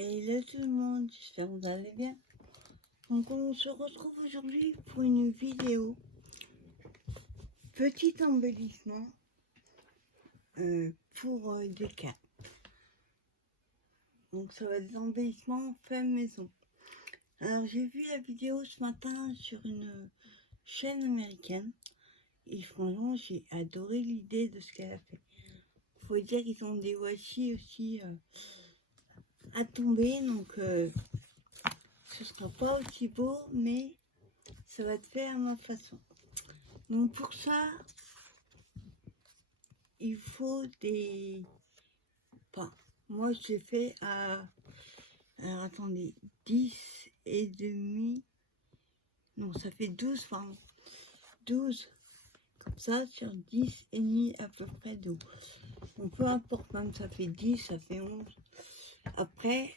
Hello tout le monde, j'espère que vous allez bien. Donc on se retrouve aujourd'hui pour une vidéo. Petit embellissement pour des cartes. Donc ça va être des embellissements fait maison. Alors j'ai vu la vidéo ce matin sur une chaîne américaine. Et franchement j'ai adoré l'idée de ce qu'elle a fait. Faut dire qu'ils ont des washi aussi à tomber. Donc ce sera pas aussi beau, mais ça va être fait à ma façon. Donc pour ça, il faut des... Enfin, moi je l'ai fait à... Alors attendez, 10 et demi... Non, ça fait 12, pardon. 12, comme ça, sur 10 et demi à peu près d'eau. Donc peu importe, même ça fait 10, ça fait 11. Après,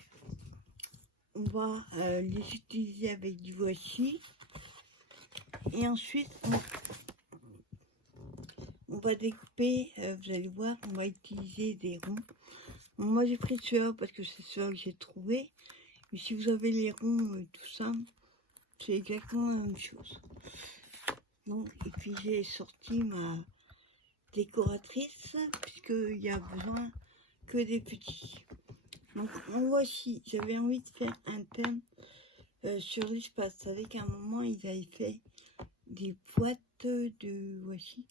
on va les utiliser avec du washi. Et ensuite, on va découper, vous allez voir, on va utiliser des ronds. Bon, moi j'ai pris celui-là parce que c'est celui que j'ai trouvé. Mais si vous avez les ronds, tout ça, c'est exactement la même chose. Bon, et puis j'ai sorti ma décoratrice, puisqu'il n'y a besoin que des petits. Donc en voici, j'avais envie de faire un thème sur l'espace. Vous savez qu'à un moment, ils avaient fait des boîtes de washi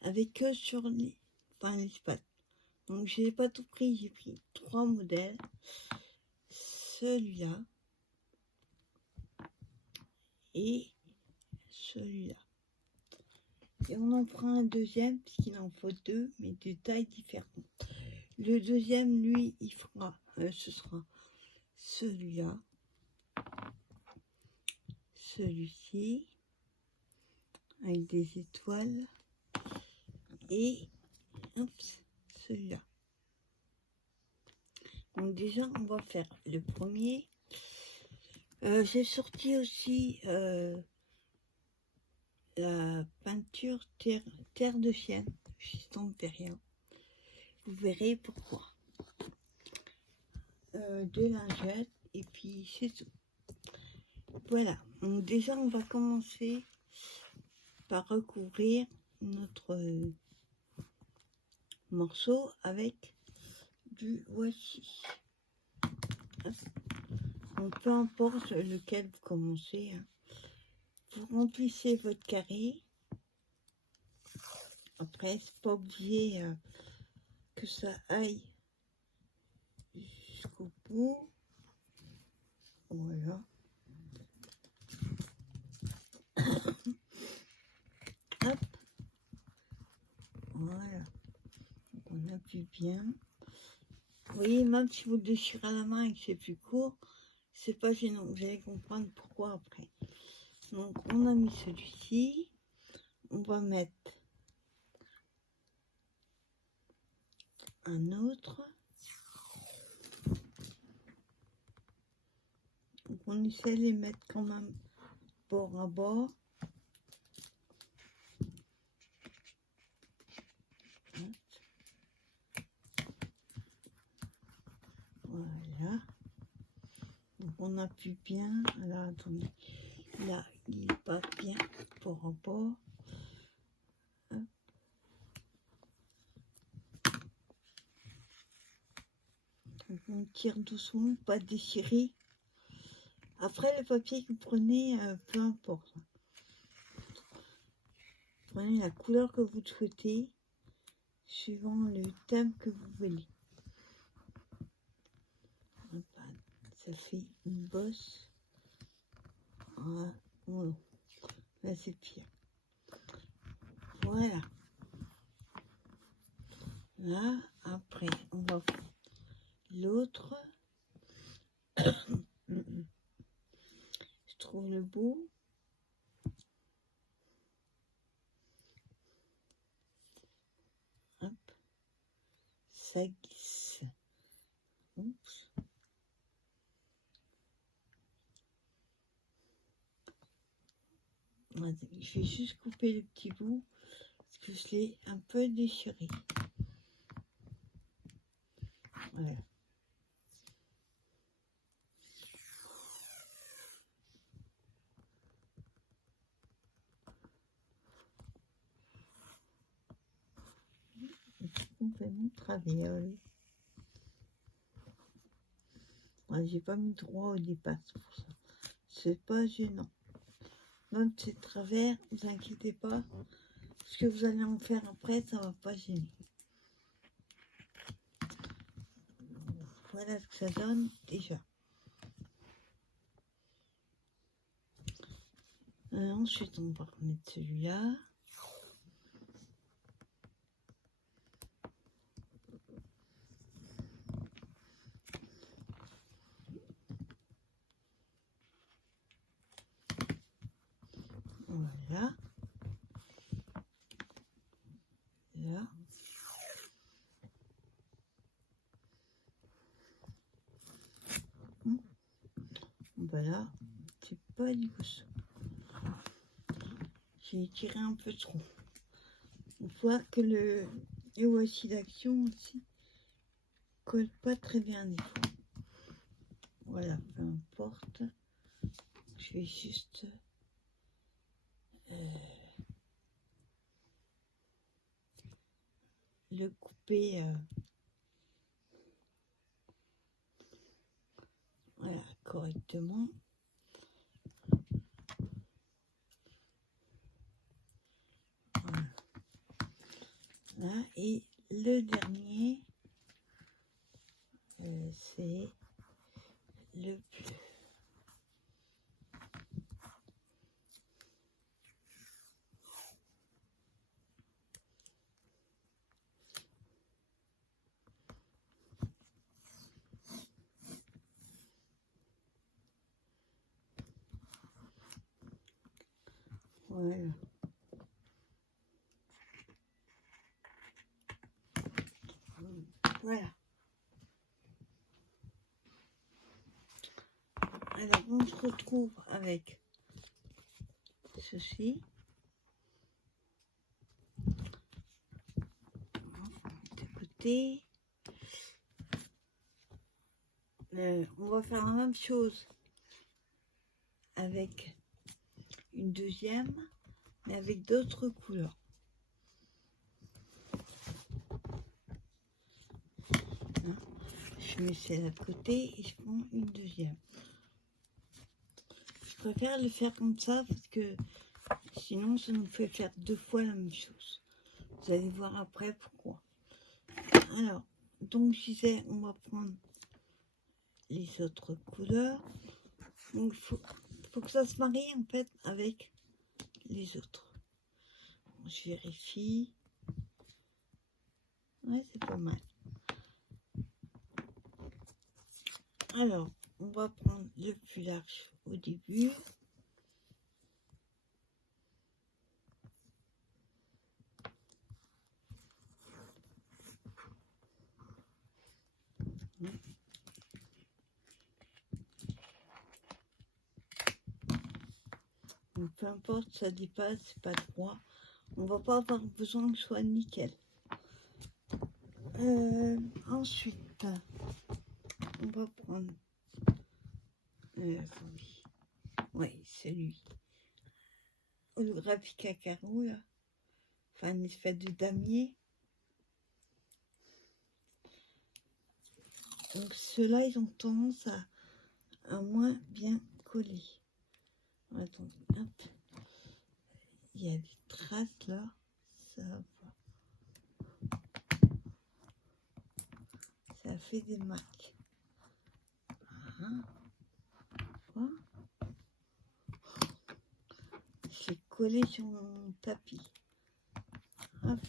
avec que sur l'espace. Donc je n'ai pas tout pris, j'ai pris 3 modèles. Celui-là et celui-là. Et on en prend un deuxième, puisqu'il en faut 2, mais de tailles différentes. Le deuxième, lui, il fera, ce sera celui-là, celui-ci, avec des étoiles, et celui-là. Donc déjà, on va faire le premier. J'ai sorti aussi la peinture terre de chienne, Fiston Terrien. Vous verrez pourquoi. Deux lingettes, et puis c'est tout. Voilà, donc déjà on va commencer par recouvrir notre morceau avec du washi. Donc peu importe lequel vous commencez, hein. Vous remplissez votre carré. Après, c'est pas obligé que ça aille jusqu'au bout. Voilà. Hop. Voilà. On appuie bien. Vous voyez, même si vous déchirez la main et que c'est plus court, c'est pas gênant. Vous allez comprendre pourquoi après. Donc, on a mis celui-ci. On va mettre un autre. Donc, on essaie de les mettre quand même bord à bord. Voilà. Donc, on appuie bien. Là, attendez. Là, il n'est pas bien bord à bord. Donc, on tire doucement, pas déchirer. Après, le papier que vous prenez, peu importe. Prenez la couleur que vous souhaitez, suivant le thème que vous voulez. Ça fait une bosse. Voilà. Oh, là, c'est pire. Voilà. Là, après, on va faire l'autre. Je trouve le bout. Hop. Ça glisse. Oups. Je vais juste couper le petit bout parce que je l'ai un peu déchiré. Voilà. fait mon travail. Ouais, j'ai pas mis droit au départ, c'est pour ça. C'est pas gênant. Même si c'est travers, vous inquiétez pas. Ce que vous allez en faire après, ça va pas gêner. Voilà ce que ça donne déjà. Ensuite, on va remettre celui-là. Voilà. Là. Voilà. C'est pas du coup ça. J'ai tiré un peu trop. On voit que le voici d'action aussi colle pas très bien des fois. Voilà, peu importe. Je vais juste le couper voilà, correctement. Voilà. Là, et le dernier, c'est le bleu. Voilà. Voilà. Alors, on se retrouve avec ceci. De côté. On va faire la même chose avec une deuxième, mais avec d'autres couleurs. Hein, je mets celle à côté et je prends une deuxième. Je préfère le faire comme ça parce que sinon ça nous fait faire deux fois la même chose. Vous allez voir après pourquoi. Alors, donc je disais, on va prendre les autres couleurs. Donc il faut que ça se marie en fait avec les autres. Je vérifie. Ouais, c'est pas mal. Alors, on va prendre le plus large au début. Donc, peu importe, ça dépasse, c'est pas droit. On va pas avoir besoin que ce soit nickel. Ensuite, on va prendre oui, celui holographique à carreaux là, enfin une espèce de damier. Donc ceux-là, ils ont tendance à moins bien coller. Attendez, hop, il y a des traces là, ça va. Ça fait des marques. Quoi? C'est collé sur mon tapis. Hop.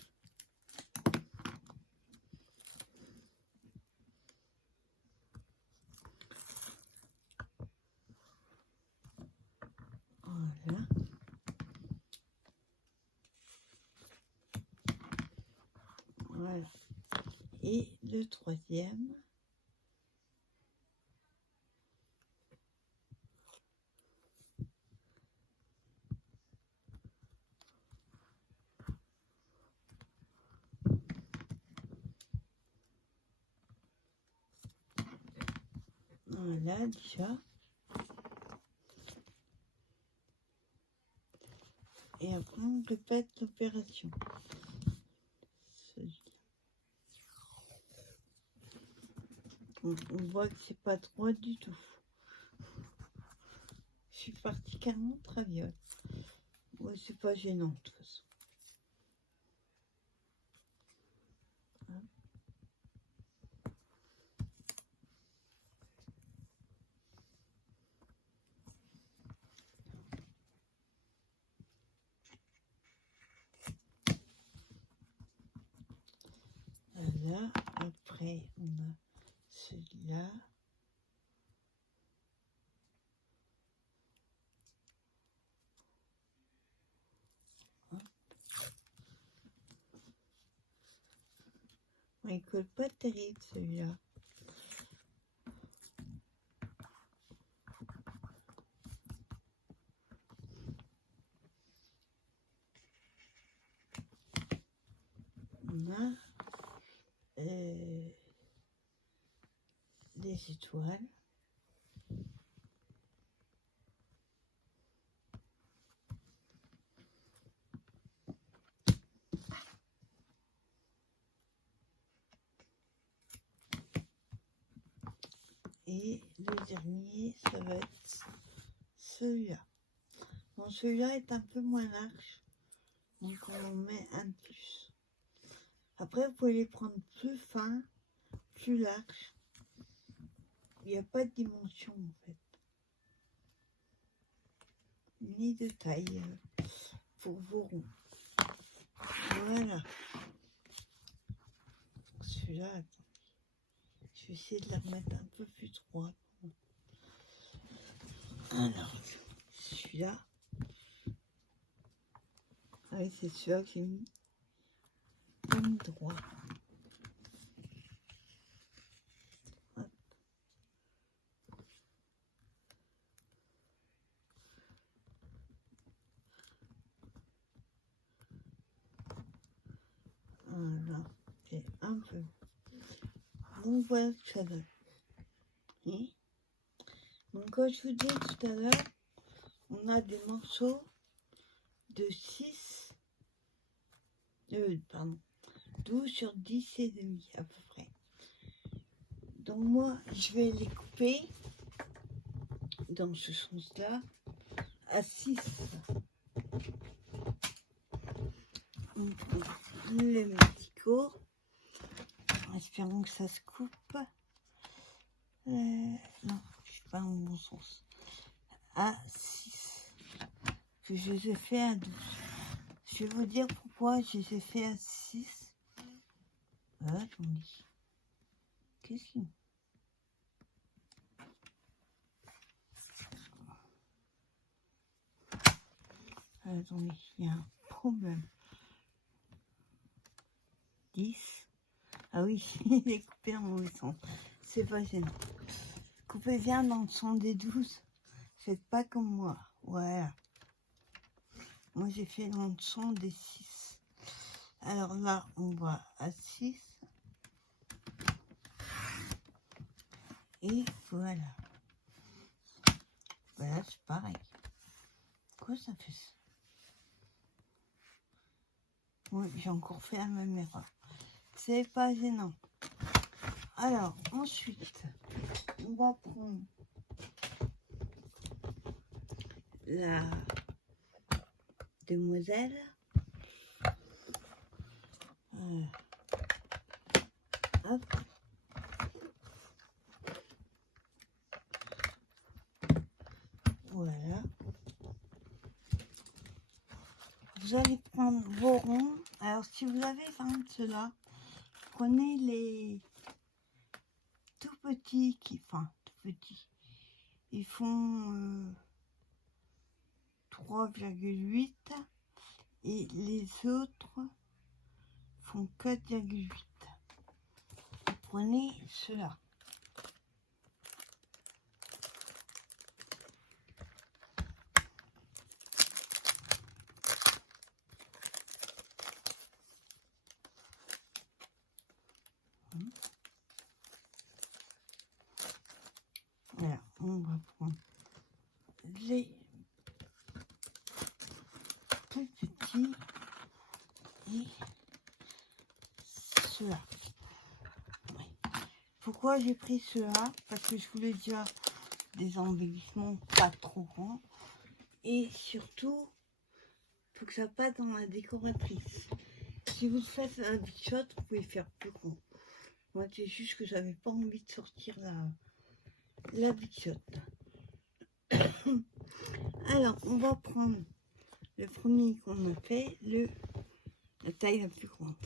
Voilà. Voilà. Et le troisième. Voilà, déjà. Et après, on répète l'opération. Celui-là. On voit que c'est pas droit du tout. Je suis partie carrément traviole. Ouais, c'est pas gênant de toute façon. Voilà, après on a celui-là. Il colle pas terrible celui-là. On a des étoiles. Et le dernier, ça va être celui-là. Bon, celui-là est un peu moins large, donc on en met un de plus. Après, vous pouvez les prendre plus fins, plus larges. Il n'y a pas de dimension en fait, ni de taille pour vos ronds. Voilà. Celui-là, je vais essayer de la remettre un peu plus droit. Alors, celui-là. Ah oui, c'est celui-là que j'ai mis comme droit. Hop. Voilà, c'est un peu. Donc voilà ce que ça donne. Et donc comme je vous dis tout à l'heure, on a des morceaux de 12 sur 10 et demi à peu près. Donc moi, je vais les couper dans ce sens-là à 6. On prend le mético, espérons que ça se coupe. Non, je suis pas dans le bon sens. À 6. Puis je les ai fait à 12. Je vais vous dire pourquoi je les ai fait à 6. Attendez. Qu'est-ce qu'il... Attendez, il y a un problème. 10. Ah oui, il est coupé en mauvais sens. C'est pas gênant. Coupez bien dans le sens des 12. Faites pas comme moi. Voilà. Moi, j'ai fait dans le sens des 6. Alors là, on va à 6. Et voilà. Voilà, c'est pareil. Pourquoi ça fait ça? Oui, j'ai encore fait la même erreur. C'est pas gênant. Alors, ensuite, on va prendre la demoiselle. Hop. Voilà. Vous allez prendre vos ronds. Alors, si vous avez 20 de ceux-là, prenez les tout petits enfin, tout petits. Ils font 3,8 et les autres font 4,8. Prenez ceux-là. Alors, on va prendre les plus petits et ceux-là. Oui. Pourquoi pourquoi j'ai pris ceux-là? Parce que je voulais déjà des embellissements pas trop grands. Et surtout, faut que ça passe dans la décoratrice. Si vous le faites à la bichotte, vous pouvez faire plus grand. Moi, c'est juste que j'avais pas envie de sortir la bichotte. Alors, on va prendre le premier qu'on a fait, la taille la plus grande.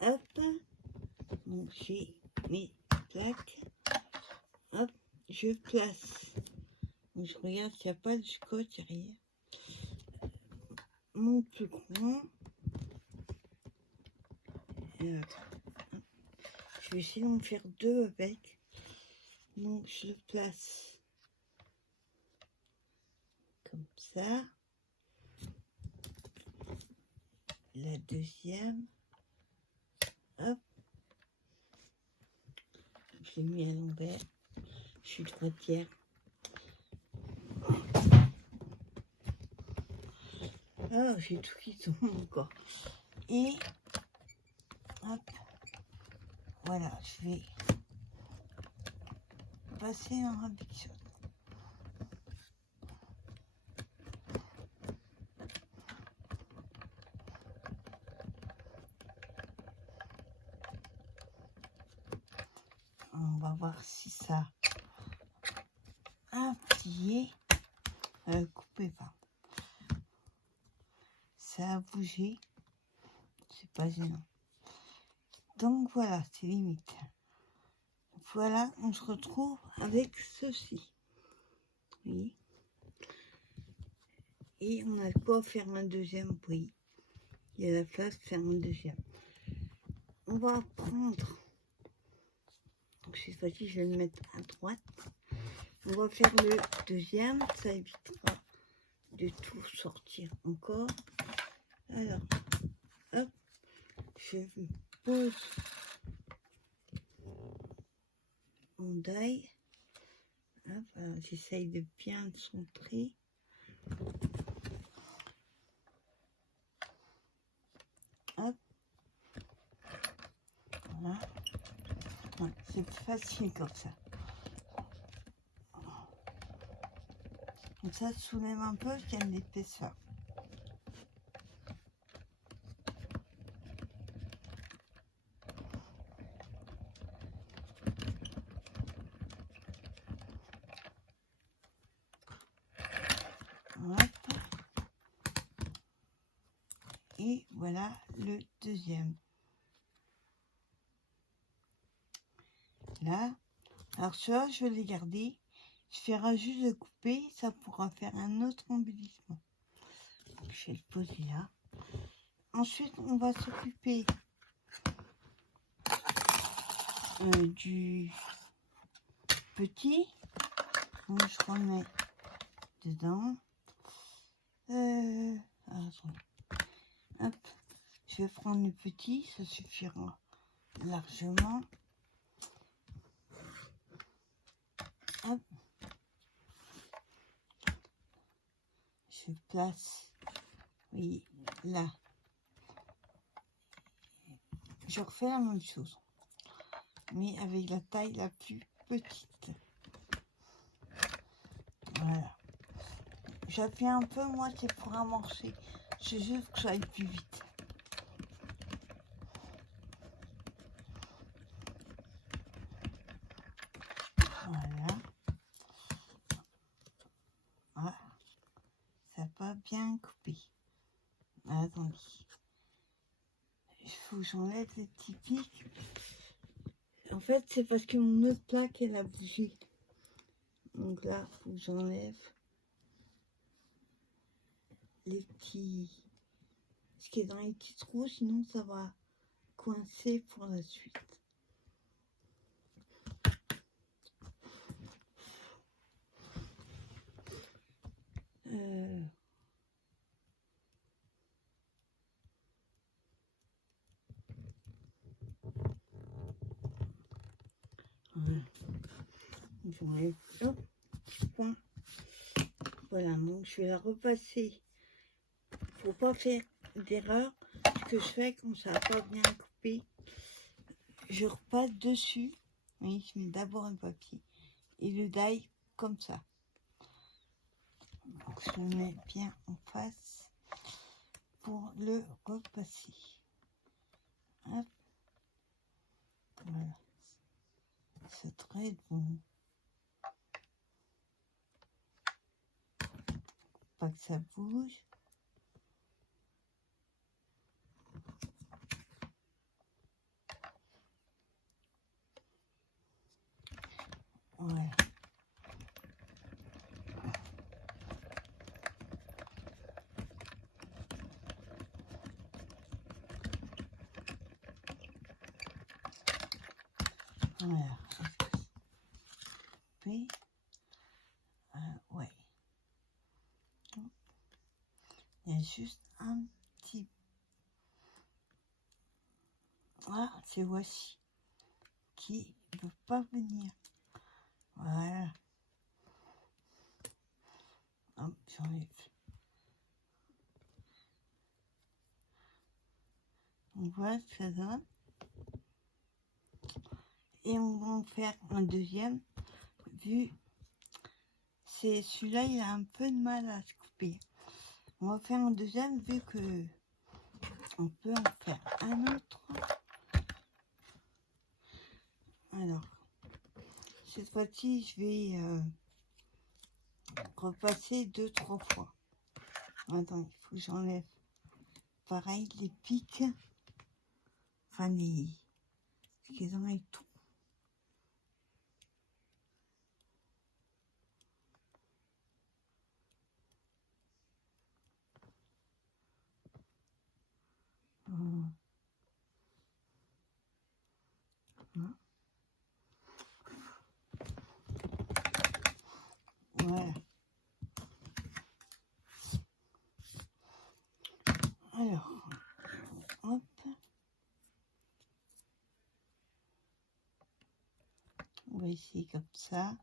Hop, donc j'ai mes plaques. Hop, je place. Donc, je regarde s'il n'y a pas de scotch derrière. Mon plus grand. Je vais essayer d'en faire deux avec. Donc je le place comme ça. La deuxième. Hop. Je l'ai mis à l'envers. Je suis droitière. Ah, j'ai tout qui tombe encore. Et hop. Voilà, je vais passer dans la bichotte. On va voir si ça a plié. Coupez pas. Ça a bougé. C'est pas gênant. Donc voilà, c'est limite. Voilà, on se retrouve avec ceci. Oui. Et on a quoi faire un deuxième bruit. Il y a la place de faire un deuxième. On va prendre. Donc cette fois-ci, je vais le mettre à droite. On va faire le deuxième. Ça évitera de tout sortir encore. Alors, hop, je pose mon die. Hop, j'essaye de bien le centrer. Hop. Voilà. Ouais, c'est plus facile comme ça. Comme ça soulève un peu, qu'il y a de l'épaisseur. Et voilà le deuxième. Là, alors ça, je vais les garder. Je ferai juste de couper, ça pourra faire un autre embellissement. Donc, je vais le poser là. Ensuite, on va s'occuper du petit. Donc, je remets dedans. Hop, je vais prendre le petit, ça suffira largement. Hop. Je place, oui, là. Je refais la même chose, mais avec la taille la plus petite. Voilà. J'appuie un peu, moi, c'est pour amorcer. C'est juste que ça aille plus vite. Voilà. Voilà. Ça n'a pas bien coupé. Attendez. Il faut que j'enlève les petits pics. En fait, c'est parce que mon autre plaque, elle a bougé. Donc là, il faut que j'enlève les petits... ce qui est dans les petits trous, sinon ça va coincer pour la suite. Voilà. J'enlève un petit point. Voilà, donc je vais la repasser. Faut pas faire d'erreur. Ce que je fais quand ça n'a pas bien coupé, je repasse dessus. Oui, je mets d'abord un papier et le die comme ça. Donc, je le mets bien en face pour le repasser. Hop. Voilà. C'est très bon. Pas que ça bouge. Voilà. Voilà. Puis, ouais. Il y a juste un petit... Ah, c'est voici qui ne veut pas venir. Voilà. Hop, j'enlève. On voit ce que ça donne. Et on va en faire un deuxième. Vu, c'est celui-là, il a un peu de mal à se couper. On va faire un deuxième vu que on peut en faire un autre. Alors, cette fois-ci, je vais repasser 2-3 fois. Attends, il faut que j'enlève pareil les pics. Enfin, les ont et tout. Voilà. Alors, hop. On va essayer comme ça.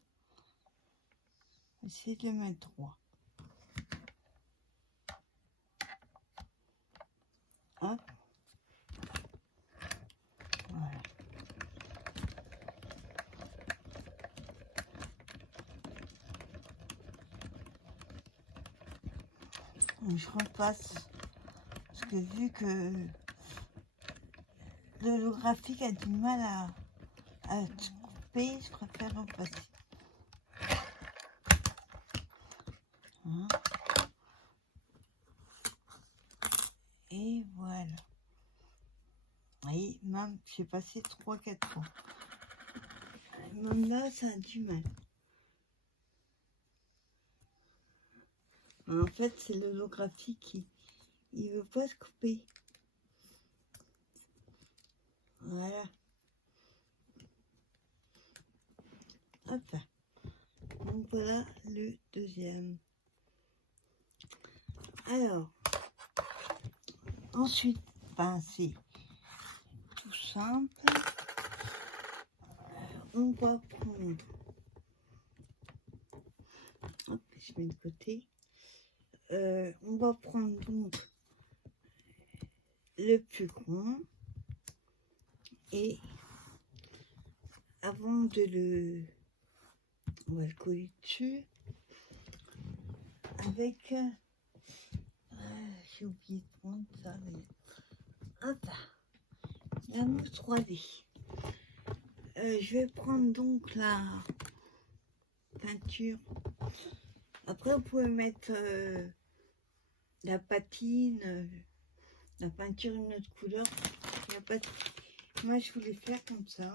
On va essayer de le mettre droit. Hop. Voilà. Donc, je repasse. Parce que vu que l'holographique a du mal à se couper, je préfère repasser. Hein. Et voilà. Et même, j'ai passé 3-4 fois. Même là, ça a du mal. En fait, c'est l'holographique qui il veut pas se couper. Voilà. Hop. Donc voilà le deuxième. Alors, ensuite, ben, c'est tout simple. On va prendre... Hop, je mets de côté. On va prendre donc le plus grand. Et avant de le... On va le coller dessus. Avec... j'ai oublié de prendre ça. Mais... Hop, la mousse 3D. Je vais prendre donc la peinture. Après, vous pouvez mettre la patine, la peinture une autre couleur. Il y a pas de... Moi, je voulais faire comme ça.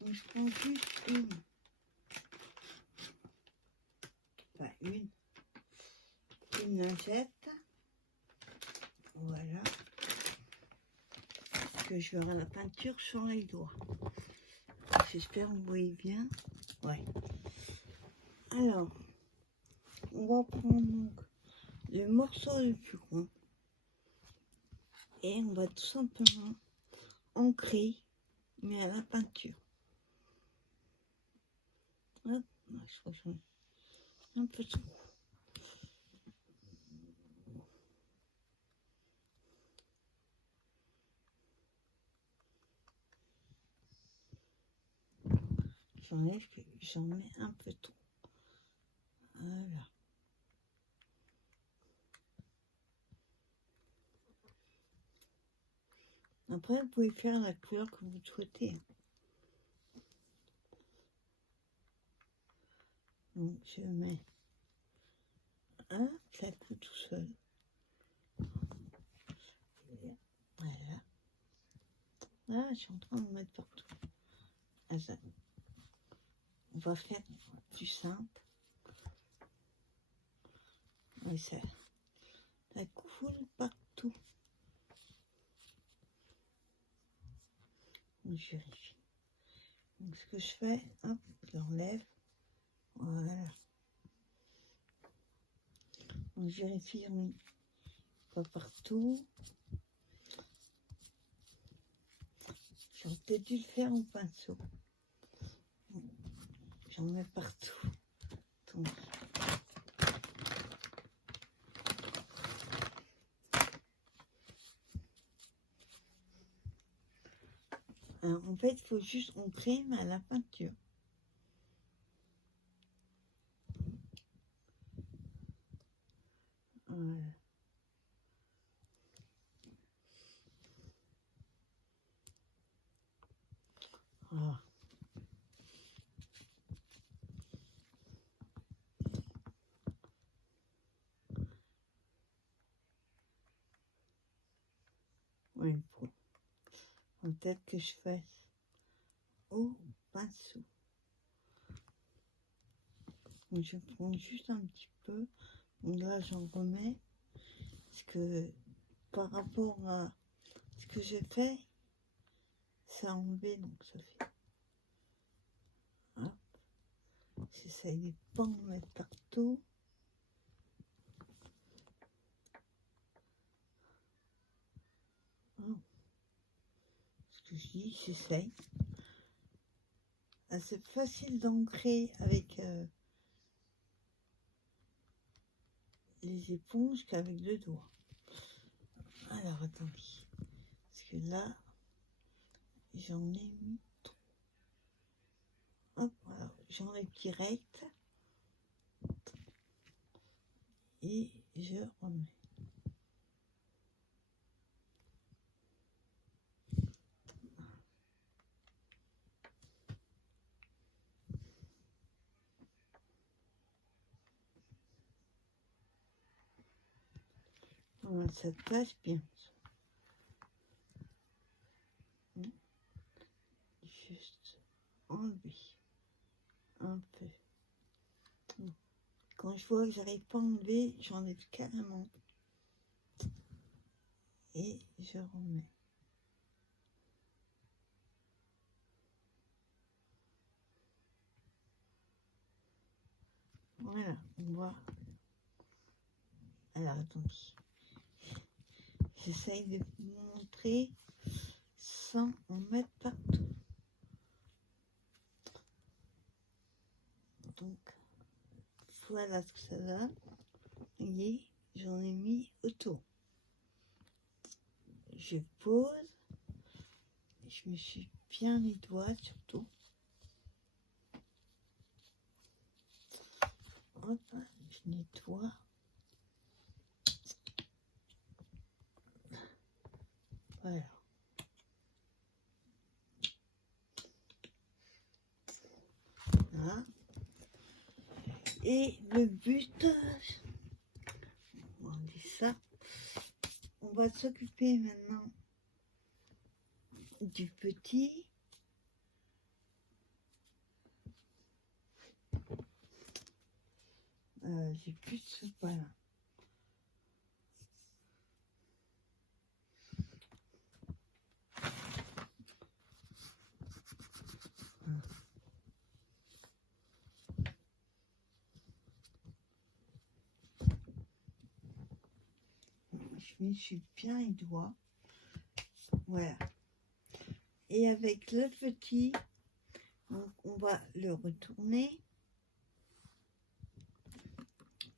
Donc, je prends juste une. Enfin, une lingette. Voilà. Que je verrai la peinture sur les doigts. J'espère que vous voyez bien. Ouais. Alors, on va prendre donc le morceau le plus grand. Et on va tout simplement ancrer, mais à la peinture. Hop, je crois que j'en ai un peu trop. j'enlève, j'en mets un peu trop. Voilà. Après, vous pouvez faire la couleur que vous souhaitez. Donc, je mets un, ça coule tout seul. Voilà. Là, je suis en train de mettre partout. Ah, ça. On va faire plus simple. Oui, ça coule partout. Donc, je vérifie. Donc, ce que je fais, hop, je l'enlève. Voilà. Donc, je vérifie, oui, pas partout. J'aurais peut-être dû le faire au pinceau. J'en mets partout. Donc, alors, en fait, il faut juste on crème à la peinture. Voilà. Ah. Oui, peut-être que je fasse au pinceau. Donc, je prends juste un petit peu. Donc là, j'en remets. Parce que par rapport à ce que j'ai fait, ça a enlevé. Donc ça fait. Hop. J'essaye de pas en mettre partout. Oh. Ce que je dis, j'essaye. Ah, c'est facile d'ancrer avec les éponges qu'avec le doigt. Alors, attendez. Parce que là, j'en ai mis trop. Hop, voilà. J'enlève direct. Et je remets. Voilà, ça passe bien. Juste enlever un peu. Quand je vois que j'arrive pas à enlever, j'enlève carrément. Et je remets. Voilà, on voit. Alors, attendez. J'essaye de vous montrer sans en mettre partout. Donc, voilà ce que ça donne. Vous voyez, j'en ai mis autour. Je pose. Je me suis bien les doigts surtout. Hop, je nettoie. Voilà. Voilà. Et le but, on dit ça, on va s'occuper maintenant du petit. J'ai plus de ce pas là. Je me suis bien les doigts. Voilà. Et avec le petit, donc on va le retourner.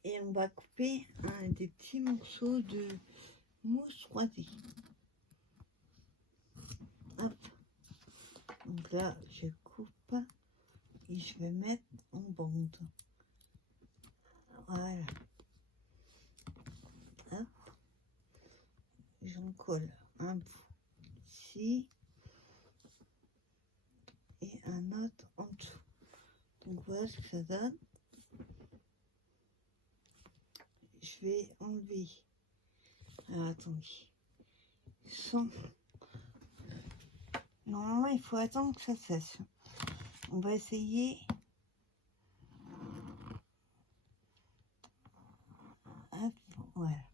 Et on va couper des petits morceaux de mousse croisée. Hop. Donc là, je coupe je vais mettre en bande. Voilà. Hop. J'en colle un bout ici et un autre en dessous. Donc voilà ce que ça donne. Je vais enlever. Alors attendez. Normalement, il faut attendre que ça sèche. On va essayer. Hop, voilà.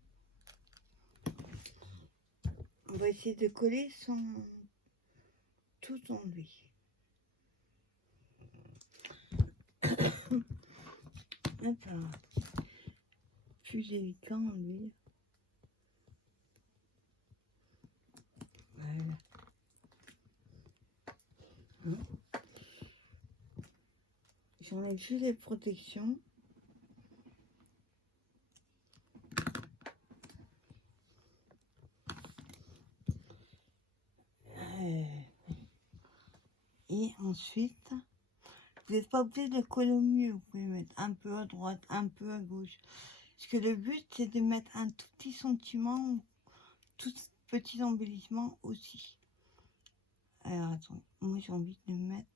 On va essayer de coller sans tout enlever. Hop là. Plus délicat en lui. Voilà. J'enlève juste les protections. Et ensuite, vous n'êtes pas obligé de coller au mieux. Vous pouvez mettre un peu à droite, un peu à gauche. Parce que le but, c'est de mettre un tout petit sentiment, tout petit embellissement aussi. Alors, attends, moi j'ai envie de le mettre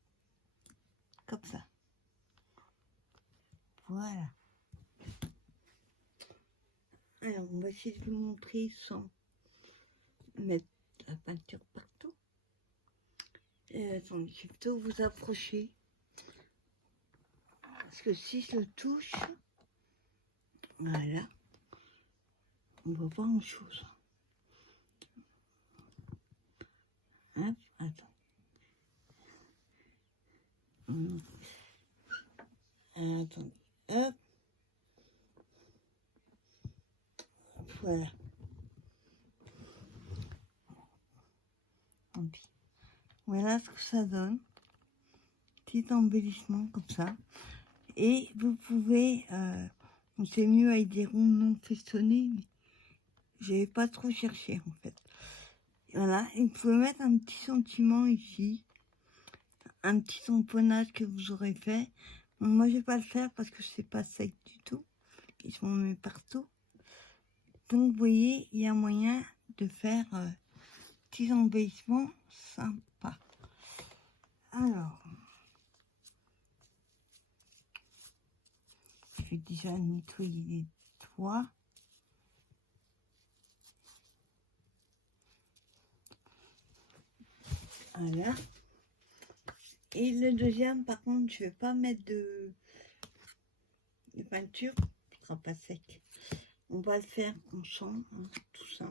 comme ça. Voilà. Alors, on va essayer de vous montrer sans mettre la peinture partout. Attendez, je vais plutôt vous approcher. Parce que si je le touche, voilà, on voit pas grand chose. Hop, attends. Attendez, hop. Voilà. Voilà ce que ça donne. Petit embellissement comme ça. Et vous pouvez, c'est mieux avec des ronds non festonnés, mais j'avais pas trop cherché en fait. Voilà, et vous pouvez mettre un petit sentiment ici, un petit tamponnage que vous aurez fait. Bon, moi je vais pas le faire parce que c'est pas sec du tout. Ils sont mis partout. Donc vous voyez, il y a moyen de faire petits embellissements sympas. Alors, je vais déjà nettoyer les toits. Voilà. Et le deuxième, par contre, je vais pas mettre de peinture, ce sera pas sec. On va le faire ensemble, hein, tout ça.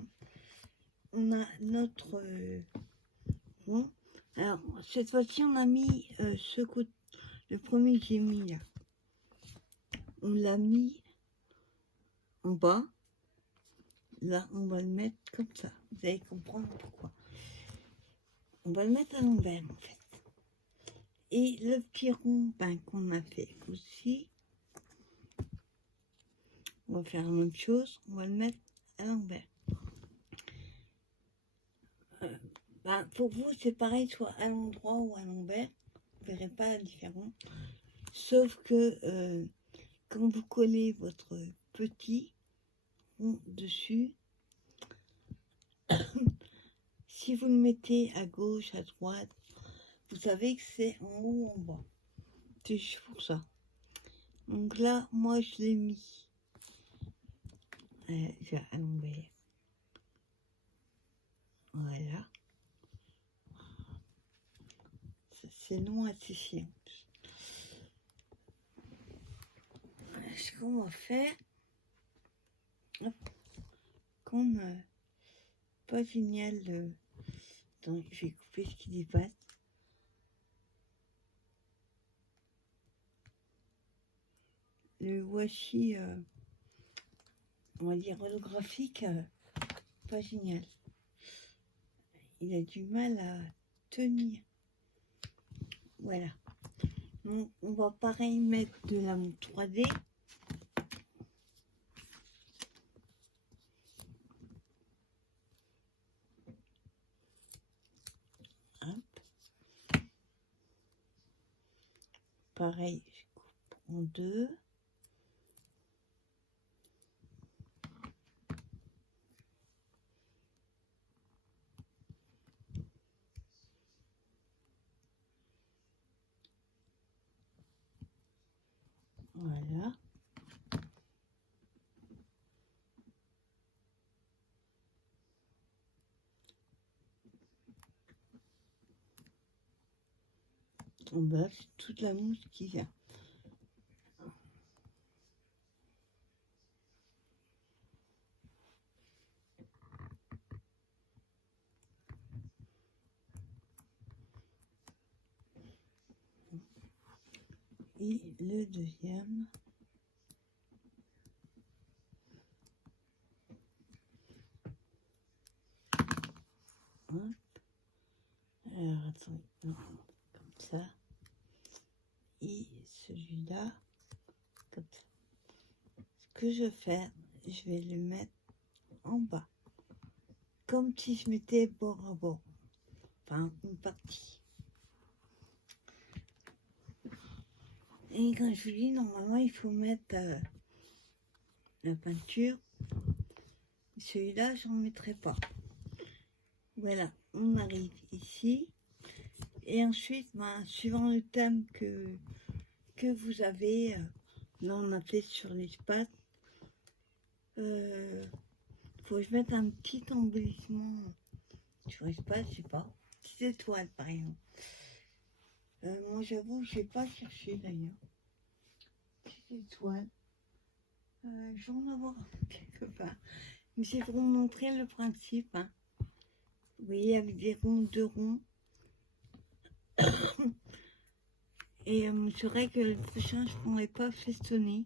On a notre rond. Alors, cette fois-ci, on a mis ce côté, le premier que j'ai mis là. On l'a mis en bas. Là, on va le mettre comme ça. Vous allez comprendre pourquoi. On va le mettre à l'envers, en fait. Et le petit rond qu'on a fait aussi, on va faire la même chose. On va le mettre à l'envers. Pour vous, c'est pareil, soit à l'endroit ou à l'envers. Vous ne verrez pas la différence. Sauf que quand vous collez votre petit rond dessus, si vous le mettez à gauche, à droite, vous savez que c'est en haut ou en bas. C'est juste pour ça. Donc là, moi, je l'ai mis à l'envers. Voilà. C'est long à sécher. Ce qu'on va faire, hop, comme pas génial, attends, je vais couper ce qui dépasse. Le washi, on va dire holographique, pas génial. Il a du mal à tenir. Voilà. Donc, on va pareil mettre de la montre 3D. Hop. pareil, je coupe en deux. Voilà. En bas, c'est toute la mousse qui vient. Et le deuxième. Hop. Alors, attends, non, comme ça. Et celui-là, comme ça. Ce que je vais faire, je vais le mettre en bas. Comme si je mettais bord à bord. Enfin, une partie. Et quand je vous dis, normalement, il faut mettre la peinture. Celui-là, j'en mettrai pas. Voilà, on arrive ici. Et ensuite, suivant le thème que vous avez, là on a fait sur l'espace, faut que je mette un petit embellissement sur l'espace, je sais pas, petite étoile par exemple. Moi j'avoue, je n'ai pas cherché d'ailleurs. Petite étoile, je vais en avoir quelque part. Mais c'est pour vous montrer le principe. Hein. Vous voyez, avec des ronds, deux ronds. Et c'est vrai que le prochain, je ne pourrais pas festonner.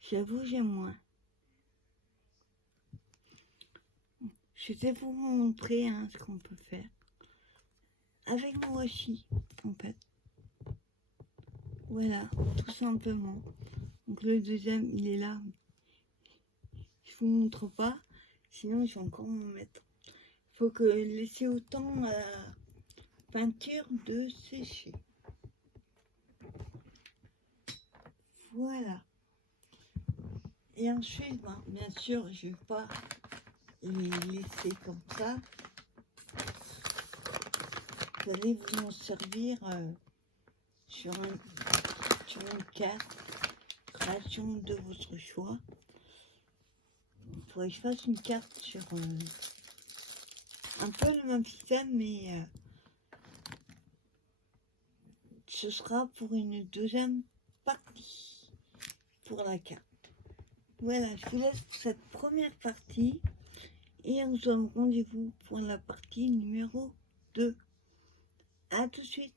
J'avoue, j'ai moins. C'était pour vous montrer hein, ce qu'on peut faire. Avec mon washi, en fait. Voilà, tout simplement. Donc le deuxième, il est là. Je vous montre pas, sinon je vais encore m'en mettre. Il faut que laisser autant à la peinture de sécher. Voilà. Et ensuite, bien sûr, je ne vais pas les laisser comme ça. Vous allez vous en servir sur une carte, création de votre choix. Il faudrait que je fasse une carte sur un peu le même système, mais ce sera pour une deuxième partie pour la carte. Voilà, je vous laisse pour cette première partie et on se donne rendez-vous pour la partie numéro 2. À tout de suite.